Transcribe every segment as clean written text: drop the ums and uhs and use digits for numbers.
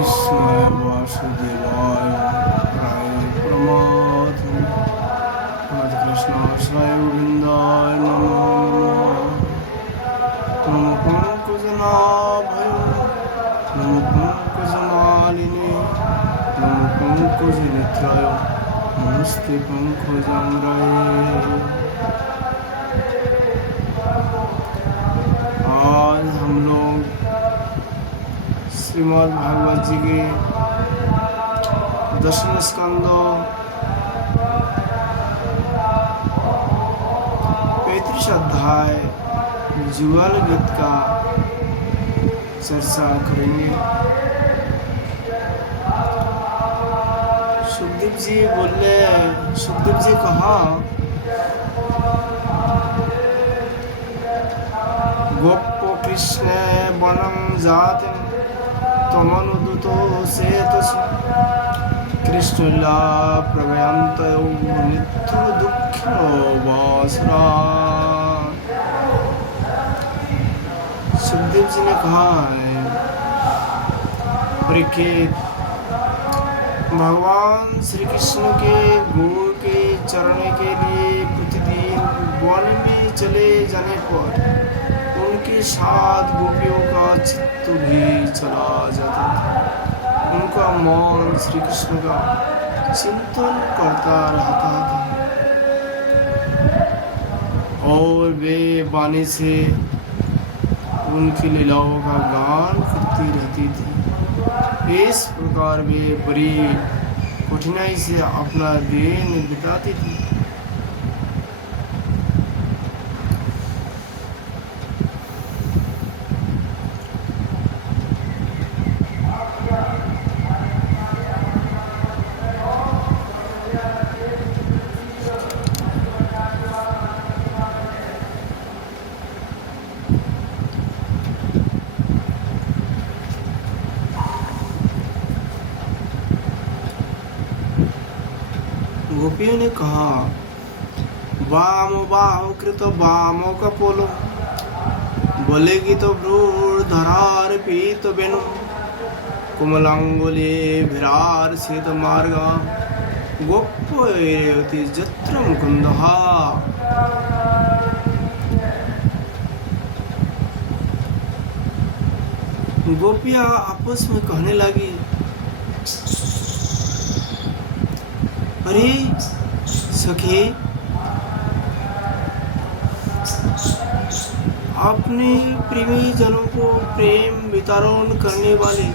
कृष्णाय वासुदेवाय हराय परमात्मने कृष्णाय गोविन्दाय नमो नमः नमो पंकजनाभय नमो पंकजमालिने नमो पंकजनेत्राय नमस्ते पंकजांग्राय। आज हम लोग श्रीमद् भागवत जी के 10वें स्कंद 35 अध्याय जुगल गीत का चर्चा करेंगे। सुखदेव जी बोले, सुखदेव जी कहा, गोप कृष्ण वनम जाते तमनुदूतो सेतसु कृष्णला प्रवयंत नित्य दुख वासरा। सुखदेव जी ने कहा है, परीक्षित, भगवान श्री कृष्ण के गुरु के चरण के लिए प्रतिदिन वन में चले जाने पर उनके साथ गोपियों का चित्त भी चला जाता था। उनका मन श्री कृष्ण का चिंतन करता रहता था और वे वाणी से उनकी लीलाओं का गान करती रहती थी। इस प्रकार वे बड़ी कठिनाई से अपना दिन बिताती थी। गोपियों ने कहा, वाम बाहु कृत वामो कपोलो बोलेगी तो ब्रूर धरार पीत बेनु कुमलांगुले भिरार सीत मार्गा गोप्यति जत्र मुकुंदहा। गोपियां आपस में कहने लगी, अरे सखी, अपने प्रेमी जनों को प्रेम वितरण करने वाले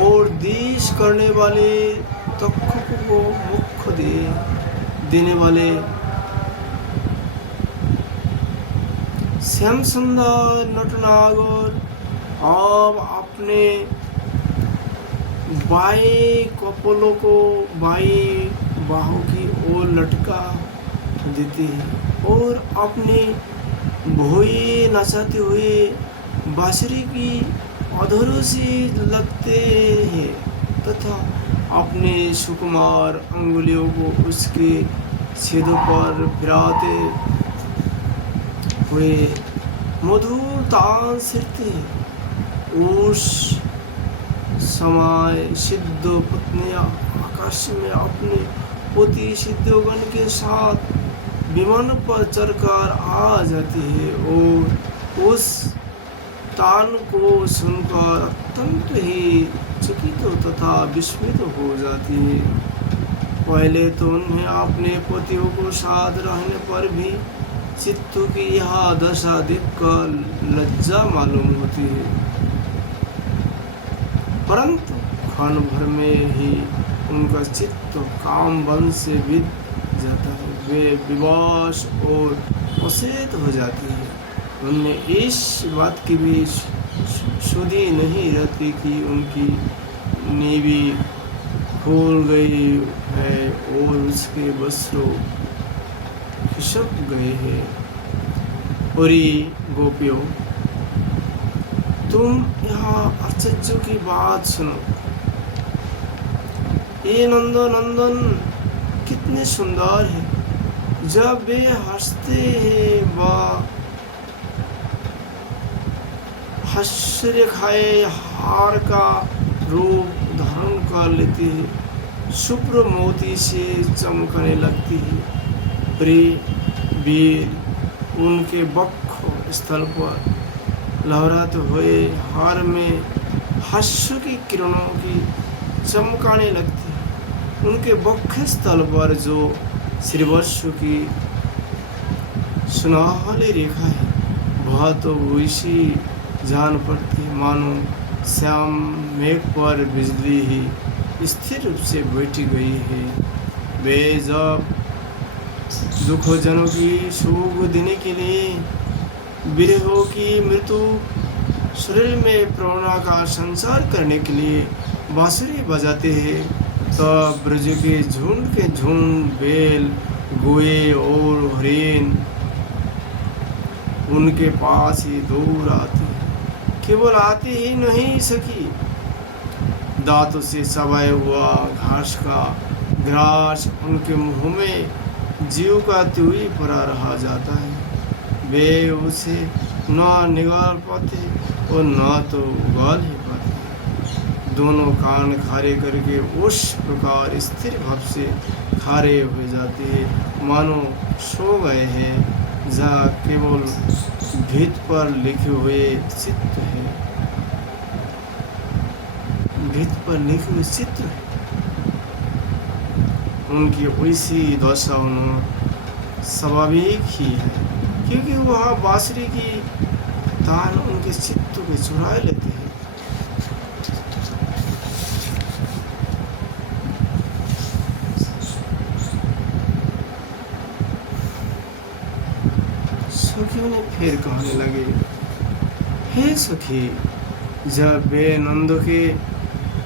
और देश करने वाले तख्त को मुख देने वाले श्याम सुंदर नटनागर अब अपने बाएं कपोलों को बाएं बाहों की ओर लटका देते हैं और अपने भोए नचाते हुए बांसुरी की अधरों से लगते हैं तथा अपने सुकुमार अंगुलियों को उसके छेदों पर फिराते हुए मधुर तान सिरते। उस समय सिद्ध पत्नियां आकाश में अपने पति सिद्धोगण के साथ विमान पर चढ़कर आ जाती है और उस तान को सुनकर अत्यंत ही चकित तथा विस्मित हो जाती है। पहले तो उन्हें अपने पतियों को साथ रहने पर भी चित्त की यह दशा देखकर लज्जा मालूम होती है, परंतु क्षण भर में ही उनका चित्त काम बन से बीत जाता है। वे विवश और अचेत हो जाती है। उन्हें इस बात की भी सुधि नहीं रहती कि उनकी नीवी फूल गई है और उसके वस्त्र खिसक गए हैं। और गोपियों, तुम यहाँ आश्चर्य की बात सुनो। ये नंदन कितने सुंदर है। जब वे हंसते हैं वह आश्चर्य खाए हार का रूप धारण कर लेती है, शुभ्र मोती से चमकने लगती है। प्रिय वीर उनके वक्ष स्थल पर लहराते हुए हार में हास्य की किरणों की चमकाने लगती है। उनके वक्ष स्थल पर जो श्रीवत्सु की सुनहली रेखा है, वह तो वैसी जान पड़ती है मानो श्याम मेघ पर बिजली ही स्थिर रूप से बैठी गई है। वे जब दुखजनों की सुख देने के लिए विरहों की मृत्यु शरीर में प्रेरणा का संचार करने के लिए बांसुरी बजाते हैं, तब ब्रज के झुंड बैल, गोए और हरिण उनके पास ही दूर आते हैं। केवल आते ही नहीं सकी, दांतों से चबाया हुआ घास का ग्रास उनके मुंह में जीव का त्यों ही पड़ा रह जाता है। वे उसे न निकाल पाते और न तो उगाल ही पाते। दोनों कान खारे करके उस प्रकार स्थिर भाव से खारे हो जाते हैं मानो सो गए हैं, जहाँ केवल भित्त पर लिखे हुए चित्र है, भित्त पर लिखे हुए चित्र है। उनकी वैसी दशा होना स्वाभाविक ही है, क्योंकि वह बांसुरी की तान उनके चित्त को चुरा लेते हैं। सखियों ने फिर कहने लगे, हे सखी, जब वे नंद के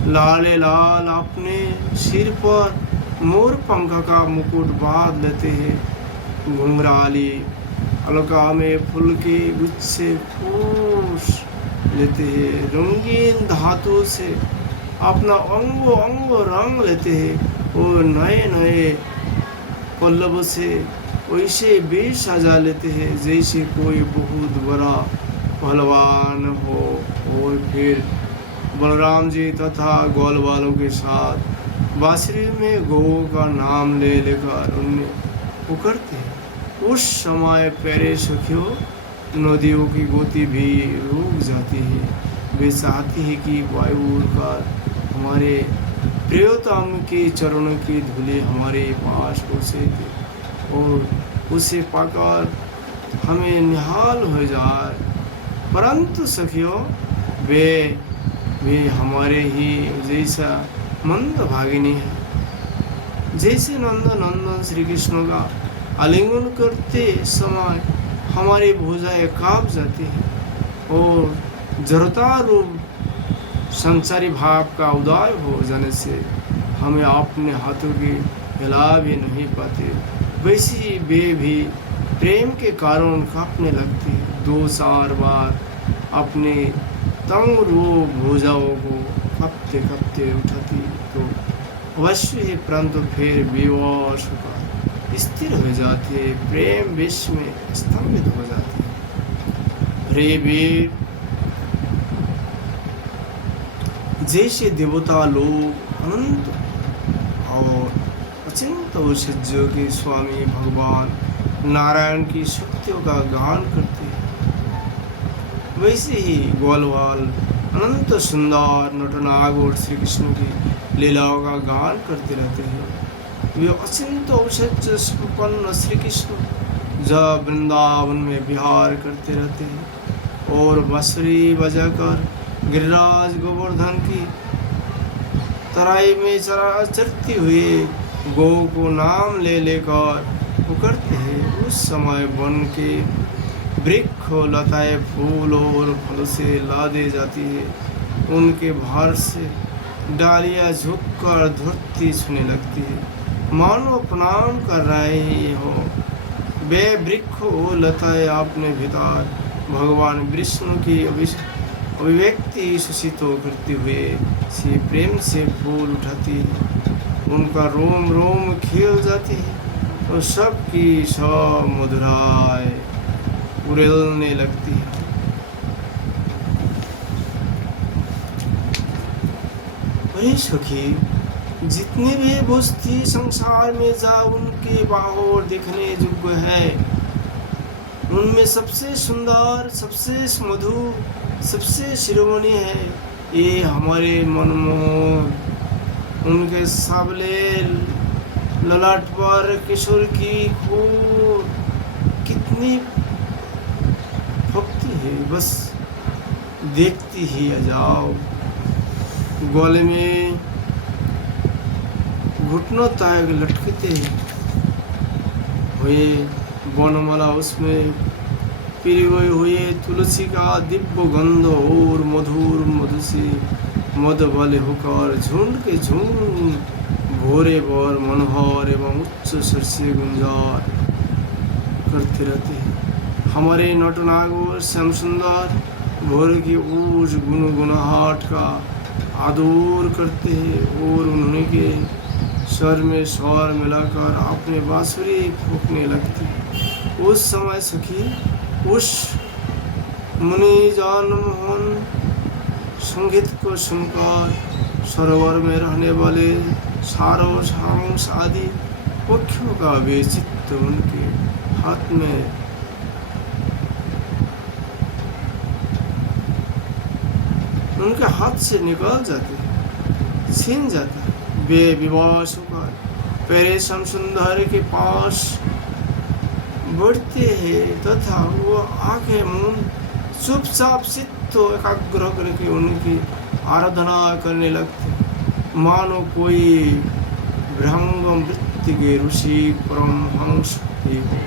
लाले लाल अपने सिर पर मोर पंख का मुकुट बांध लेते हैं, घुंघराली अलका में फूल के गुच्छे फूस लेते हैं, रंगीन धातु से अपना अंगो अंग रंग लेते हैं और नए नए पल्लव से वैसे बेश सजा लेते हैं जैसे कोई बहुत बड़ा पहलवान हो। और फिर बलराम जी तथा ग्वाल वालों के साथ बांसुरी में गौ का नाम ले लेकर उन्हें पुकारते हैं। उस समय प्यारे सखियों, नदियों की गति भी रुक जाती है। वे चाहती है कि वायु उड़कर हमारे प्रियतम के चरणों की धूली हमारे पास पहुँचे और उसे पाकर हमें निहाल हो जाए, परंतु सखियों वे हमारे ही जैसा मंद भागिनी है। जैसे नंदन श्री कृष्ण का आलिंगन करते समय हमारी भुजाएं कांप जाती है और जड़ता रूप संसारी भाव का उदय हो जाने से हमें अपने हाथों की हिला भी नहीं पाते, वैसी वे भी प्रेम के कारण कांपने लगती। 2-4 बार अपने तंग रूप भुजाओं को कपते कपते उठाती तो अवश्य ही, परंतु फिर बेहोश होकर स्थिर हो जाती है, प्रेम विष में स्तंभित हो जाती है। रे वीर, जैसे देवता लोग अनंत और अचिंत औषधियों के स्वामी भगवान नारायण की शक्तियों का गान करते हैं, वैसे ही ग्वालवाल अनंत सुंदर नटनाग और श्री कृष्ण की लीलाओं का गान करते रहते हैं। वे अचिंत औषध संपन्न श्री कृष्ण जब वृंदावन में विहार करते रहते हैं और बांसुरी बजाकर गिरिराज गोवर्धन की तराई में चरती हुई गौ को नाम ले लेकर पुकारते हैं। उस समय वन के वृक्ष लताएं फूल और फल से लादे जाती है, उनके भार से डालियां झुककर धरती छूने लगती है, मानो प्रणाम कर रहे हो। वे वृक्ष और लताएं अपने भीतर भगवान विष्णु की अभिव्यक्ति सुषित करते हुए से प्रेम से फूल उठाती है, उनका रोम रोम खिल जाती है और सबकी सब मधुराएं उड़ने लगती है। अरे सखी, जितने भी बस्ती संसार में जा उनके बाहर देखने योग्य है, उनमें सबसे सुंदर, सबसे मधुर, सबसे शिरोमणि है ये हमारे मनमोहन। उनके सावले ललाट पर किशोर की खूब कितनी भक्ति है, बस देखती ही आ जाओ। गले में घुटनों तक लटकते हुए बनमाला, उसमें पिरी हुए तुलसी का दिव्य गंध और मधुर मधु से मद वाले होकर झुंड के झुंड भोरे भोर मनोहर एवं उच्च स्वर से गुंजार करते रहते हैं। हमारे नटनागोर श्याम सुंदर भोर की ऊर्ज गुनगुनाहट का आदर करते हैं और उन्हीं के स्वर में स्वर मिलाकर अपने बांसुरी फूंकने लगती। उस समय सखी, उस मुनि जान मोहन संगीत को सुनकर सरोवर में रहने वाले सारों सांस आदि पक्षियों का भी चित्त उनके हाथ में उनके हाथ से निकल जाते, छीन जाते। वे विवश होकर पैरे श्याम सुंदर के पास बढ़ते हैं तथा वो आंखें मूंद चुपचाप चित्त एकाग्र करके उनकी आराधना करने लगते, मानो कोई भ्रंगम वृत्ति के ऋषि परमहंस ही हो।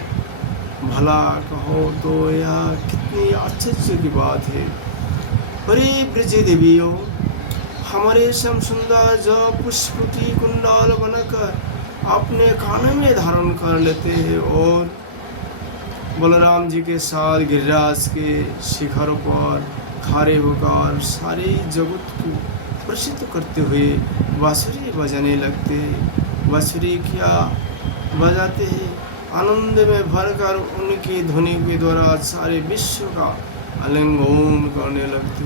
भला कहो तो यह कितनी आश्चर्य की बात है। अरे ब्रज देवियों, हमारे श्याम सुंदर जो पुष्प की कुंडल बनकर अपने कानों में धारण कर लेते हैं और बलराम जी के साथ गिरिराज के शिखर पर खड़े होकर सारे जगत को प्रसिद्ध करते हुए बांसुरी बजाने लगते। बांसुरी क्या बजाते हैं, आनंद में भरकर उनकी ध्वनि के द्वारा सारे विश्व का आलिंगन करने लगते।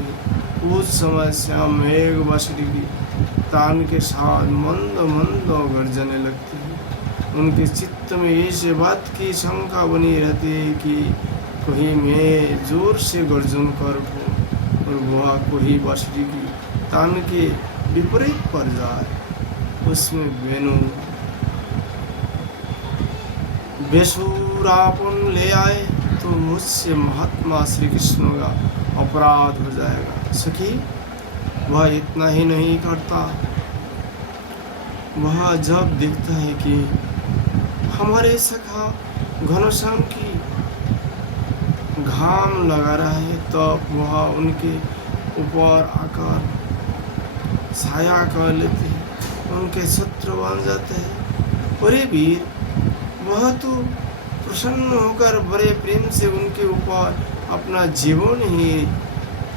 उस समय श्याम मेघ बांसुरी की तान के साथ मंद मंद गरजने लगते हैं। उनके चित्त में इस बात की शंका बनी रहती है कि कहीं मैं जोर से गर्जन कर और वह कोई बांसुरी की तान के विपरीत पड़ जाए, उसमें बेसुरापन ले आए तो मुझसे महात्मा श्री कृष्ण का अपराध हो जाएगा। सखी, वह इतना ही नहीं करता, वह जब देखता है कि हमारे सखा घनश्याम की घाम लगा रहा है, तब वह उनके ऊपर आकर छाया कर लेते हैं, उनके शत्रु बन जाते हैं। अरे वीर, वह तो प्रसन्न होकर बड़े प्रेम से उनके ऊपर अपना जीवन ही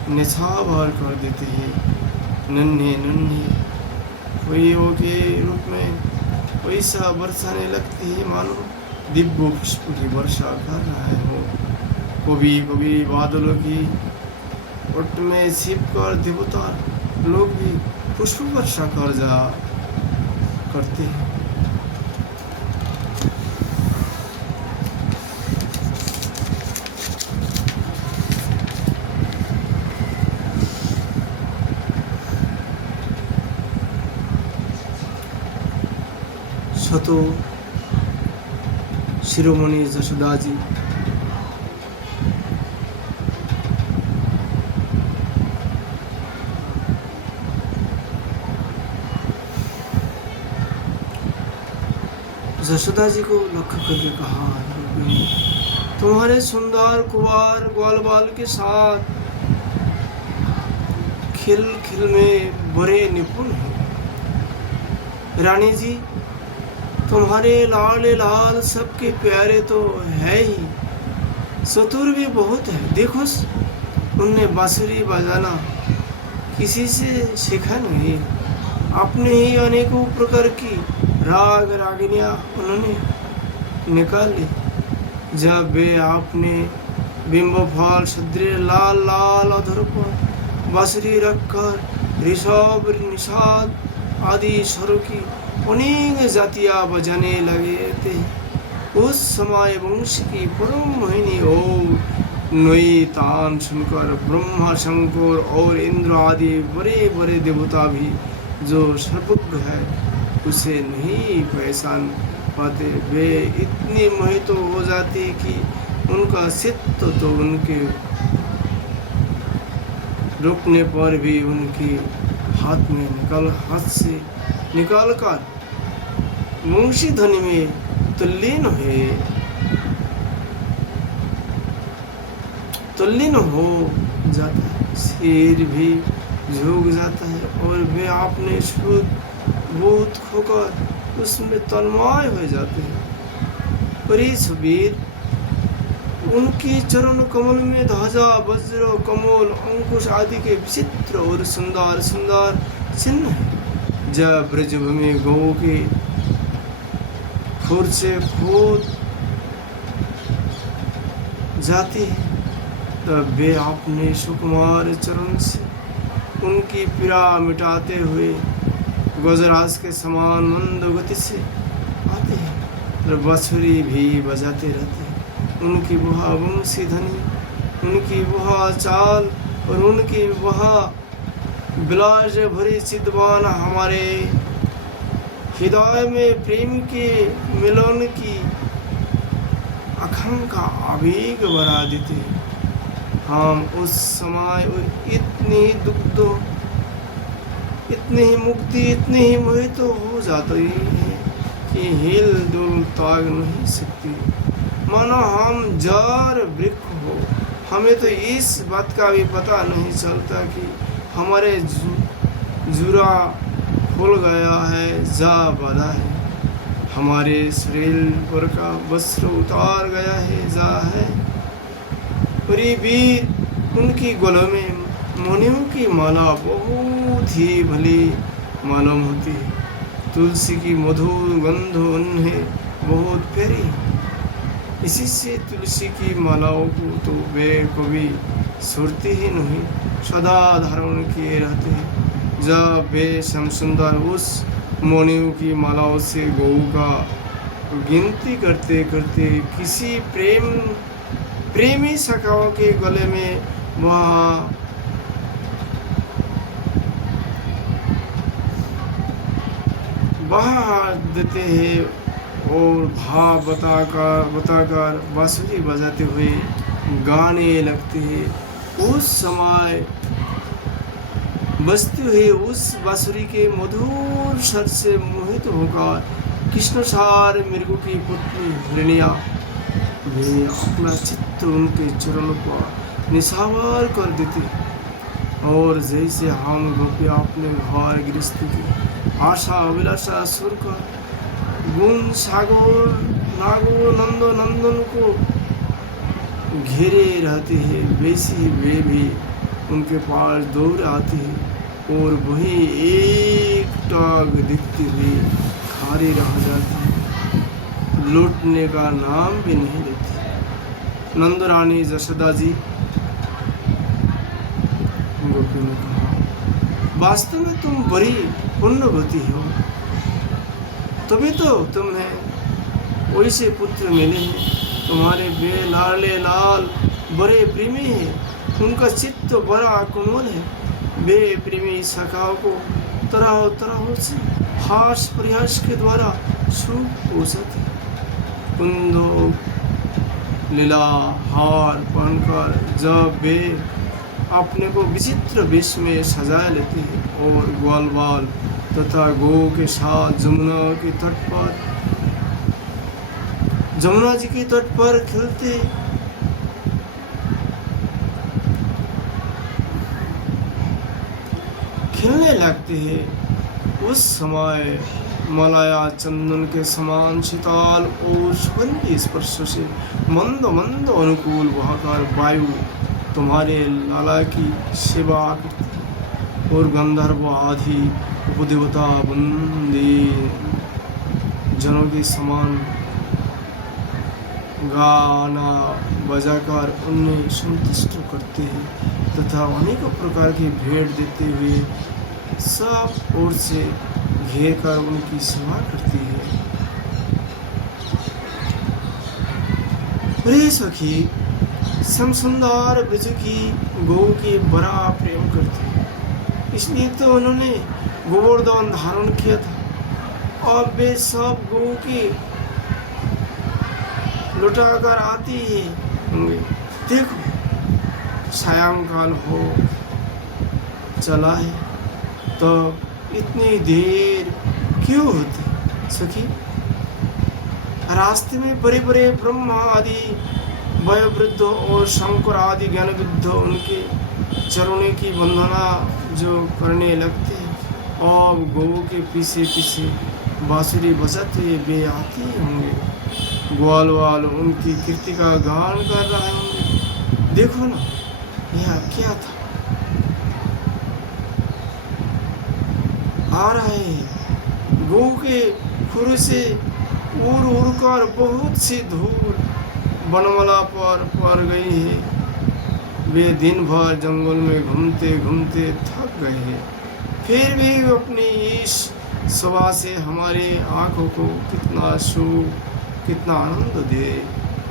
निछावर कर देते हैं। नन्हे नन्हे फूलों के रूप में वैसा बरसाने लगती है मानो दिव्य पुष्प की वर्षा कर रहा हो। कभी कभी बादलों की ओट में छिप कर देवता लोग भी पुष्प वर्षा कर जा करते हैं। तो शिरोमणि जशोदा जी जशोदा जी को लक्ष्य करके कहा, तुम्हारे सुंदर कुंवर ग्वाल बाल के साथ खेल खेल में बड़े निपुण हैं। रानी जी, तुम्हारे लाल लाल सबके प्यारे तो है ही, चतुर भी बहुत है। देखो, उनने बांसुरी बजाना किसी से सीखा नहीं, अपने ही अनेकों प्रकार की राग रागिनियाँ उन्होंने निकाल ली। जब वे आपने बिंब फल सदृश लाल लाल अधर पर बांसुरी रखकर ऋषभ, निषाद आदि स्वरों की अनेक जातियां बजाने लगे थे। उस समय वंश की परम मोहिनी और नई तान सुनकर ब्रह्मा, शंकर और इंद्र आदि बड़े बड़े देवता भी जो सर्वज्ञ है उसे नहीं पहचान पाते। वे इतने मोहित हो जाते कि उनका चित्त तो उनके रुकने पर भी उनके हाथ से निकाल कर वंशी ध्वनि में तल्लीन हो जाता है। सिर भी झुक जाता है और वे अपने शुद्ध बोध खोकर उसमें तन्मय हो जाते हैं। परिसबीर उनकी चरण कमल में ध्वजा, वज्र, कमल, अंकुश आदि के विचित्र और सुंदर सुंदर चिन्ह है। जब ब्रजभूमि गौ के खुर से खोद जाती है तब वे अपने सुकुमार चरण से उनकी पीड़ा मिटाते हुए गजराज के समान मंद गति से आते हैं और बांसुरी भी बजाते रहते हैं। उनकी वह वंशी ध्वनि, उनकी वह चाल और उनकी वह विलास भरी चितवन हमारे हृदय में प्रेम के मिलन की आकांक्षा आवेग बढ़ा देते। हम उस समय इतनी दुग्ध, इतनी ही मुक्ति, इतनी ही मोहित हो जाते हैं कि हिल डुल ताग नहीं सकती, मानो हम जार वृक्ष हो। हमें तो इस बात का भी पता नहीं चलता कि हमारे जूरा खुल गया है, जा बाधा है, हमारे शरीर पर का वस्त्र उतार गया है, जा है। वीर उनकी गलों में मुनियों की माला बहुत ही भली मालूम होती है। तुलसी की मधुर गंध उन्हें बहुत प्यारी। इसी से तुलसी की मालाओं को तो वे कभी छोड़ते ही नहीं, सदा धारण किए रहते हैं। जब वे श्याम सुंदर उस मुनियों की मालाओं से गौ का गिनती करते करते किसी प्रेमी सखाओं के गले में वह बहा देते हैं और भाव बताकर बांसुरी बजाते हुए गाने लगते हैं। उस समय बजते हुए उस बांसुरी के मधुर स्वर से मोहित होकर कृष्णसार मृगों की पुत्री हिरण्या भी अपना चित्त उनके चरणों पर निछावर कर देती। और जैसे हम गोपी अपने घर गृहस्थी की आशा अभिलाषा सुर कर गुण सागर नागो नंदो नंदन को घेरे रहते हैं, वैसे वे भी उनके पास दौड़ आते हैं और वही एक टाग दिखती हुई खारी रह जाती है, लौटने का नाम भी नहीं लेती। नंद रानी जशोदा जी गोपी ने कहा, वास्तव में तुम बड़ी पुण्यवती हो, तभी तो तुम्हें वैसे पुत्र मिले हैं। तुम्हारे वे लाडले लाल बड़े प्रेमी हैं, उनका चित्त बड़ा कोमल है। वे प्रेमी सखाओं को तरह तरह से हास प्रयास के द्वारा सुख पोषते। कुंदो लीला हार पहनकर जब वे अपने को विचित्र वेश में सजा लेते हैं और ग्वाल बाल तथा गौ के साथ जमुना जी के तट पर खेलने लगते हैं। उस समय मलाया चंदन के समान शीतल और सुगंधी स्पर्श से मंद मंद अनुकूल बहाकर वायु तुम्हारे लाला की सेवा करती है और गंधर्व आदि उपदेवता बंदी जनों के समान गाना बजाकर उन्हें संतुष्ट करते हैं तथा अनेक प्रकार की भेंट देते हुए सब ओर से घेर कर उनकी सेवा करती है। प्रिय सखी, श्याम सुंदर ब्रज की गौ के बड़ा प्रेम करते हैं, इसलिए तो उन्होंने गोवर्धन धारण किया था। और वे सब गौ की लुटाकर आती है होंगे। देखो, सायंकाल हो चला है तो इतनी देर क्यों होती सखी? रास्ते में बड़े बड़े ब्रह्मा आदि वयोवृद्ध और शंकर आदि ज्ञानविद्ध उनके चरणों की वंदना जो करने लगते हैं और गौ के पीछे पीछे बांसुरी बजाते वे आते होंगे। ग्वाल वाल उनकी कीर्ति का गान कर रहे होंगे। देखो ना, यह क्या था? आ रहा है गौ के खुर से उड़ उड़ कर बहुत सी धूल बनमला पर पड़ गई है। वे दिन भर जंगल में घूमते घूमते थक गए हैं, फिर भी अपनी इस शोभा से हमारे आँखों को कितना सुख, कितना आनंद दे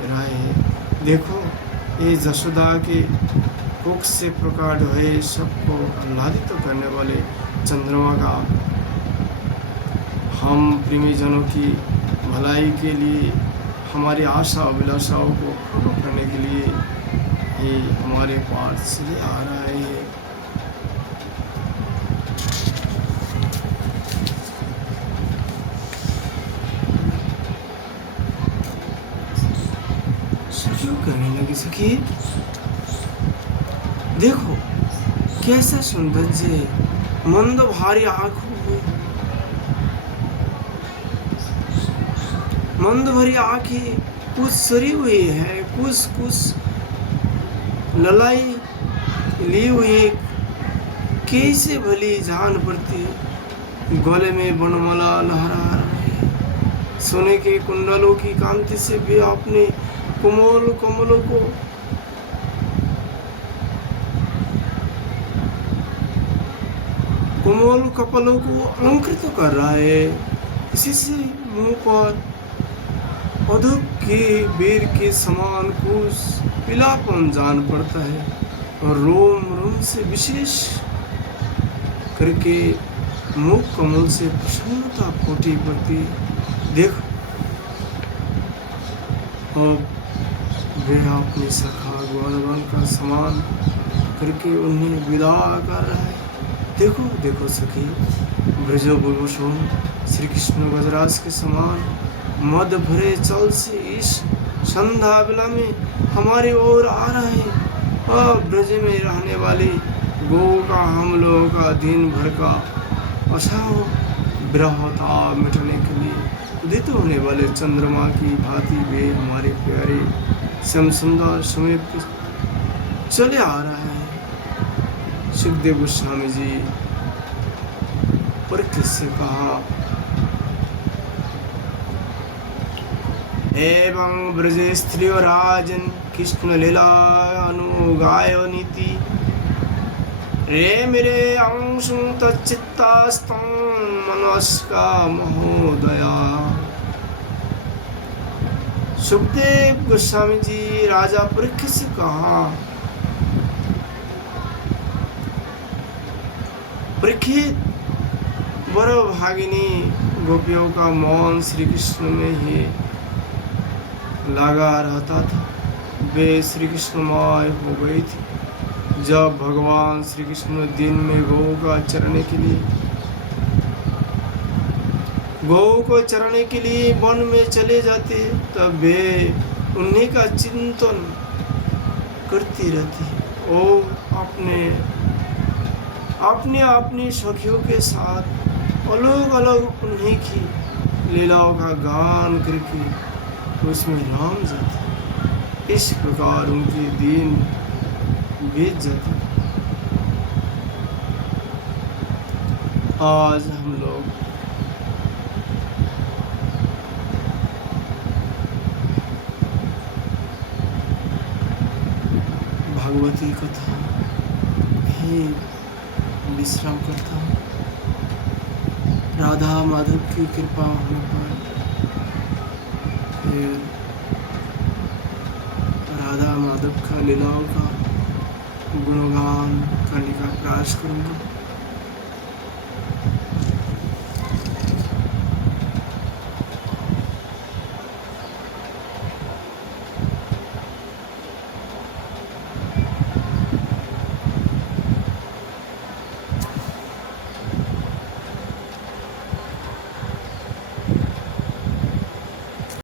रहे हैं। देखो, ये जशोदा के कोख से प्रकट हुए सबको आह्लादित करने वाले चंद्रमा का हम प्रेमीजनों की भलाई के लिए, हमारी आशा अभिलाषाओं को पूर्ण करने के लिए ये हमारे पास चले आ रहा है। क्यों कहने लगी सखी? देखो कैसा सौंदर्य, मंद भारी आंखों में मंद भरी आंखें कुछ सरी हुई है, कुछ ललाई ली हुई, कैसे भली जान पड़ती। गले में बनमाला लहरा रही है, सोने के कुंडलों की कांति से भी अपने कोमल कमलों को कोमल कपलों को अलंकृत कर रहा है। इसी से मुंह पर अधूप के बेर के समान कुछ पीलापन जान पड़ता है और रोम रोम से विशेष करके मुख कमल से प्रसन्नता फूटी पड़ती। देखो, अब वे अपनी सखा ग्वालवाल का समान करके उन्हें विदा कर रहा है। देखो देखो सखी, ब्रजो बुलभूषण श्री कृष्ण गजराज के समान मद भरे चल से इस संध्या बेला में हमारे ओर आ रहे हैं और ब्रज में रहने वाले गौ का, हम लोगों का दिन भर का असाव विरहता मिटने के लिए उदित होने वाले चंद्रमा की भांति वे हमारे प्यारे श्याम सुंदर समीप चले आ रहा है। सुखदेव गोस्वामी जी परीक्षित से कहा, एवं ब्रजे स्त्रियो राजन कृष्ण लीला अनुगाय नीति रे मेरे अंशु तच्चित्तास्तम मनस्का महोदया। सुखदेव गोस्वामी जी राजा परीक्षित से कहा, परीक्षित, बड़ो भागिनी गोपियों का मौन श्री कृष्ण में ही लगा रहता था। वे श्री कृष्णमय हो गई थी। जब भगवान श्री कृष्ण दिन में गौ को चरने के लिए वन में चले जाते, तब वे उन्हीं का चिंतन करती रहती और अपने सखियों के साथ अलग अलग उन्हीं की लीलाओं का गान करके उसमें राम जाते। इस प्रकार उनके दिन बीत जाते। आज हम लोग भगवती कथा भी विश्राम करता हूँ। राधा माधव की कृपा होने पर फिर राधा माधव का लीलाओं का गुणगान करने का प्रयास करूँगा।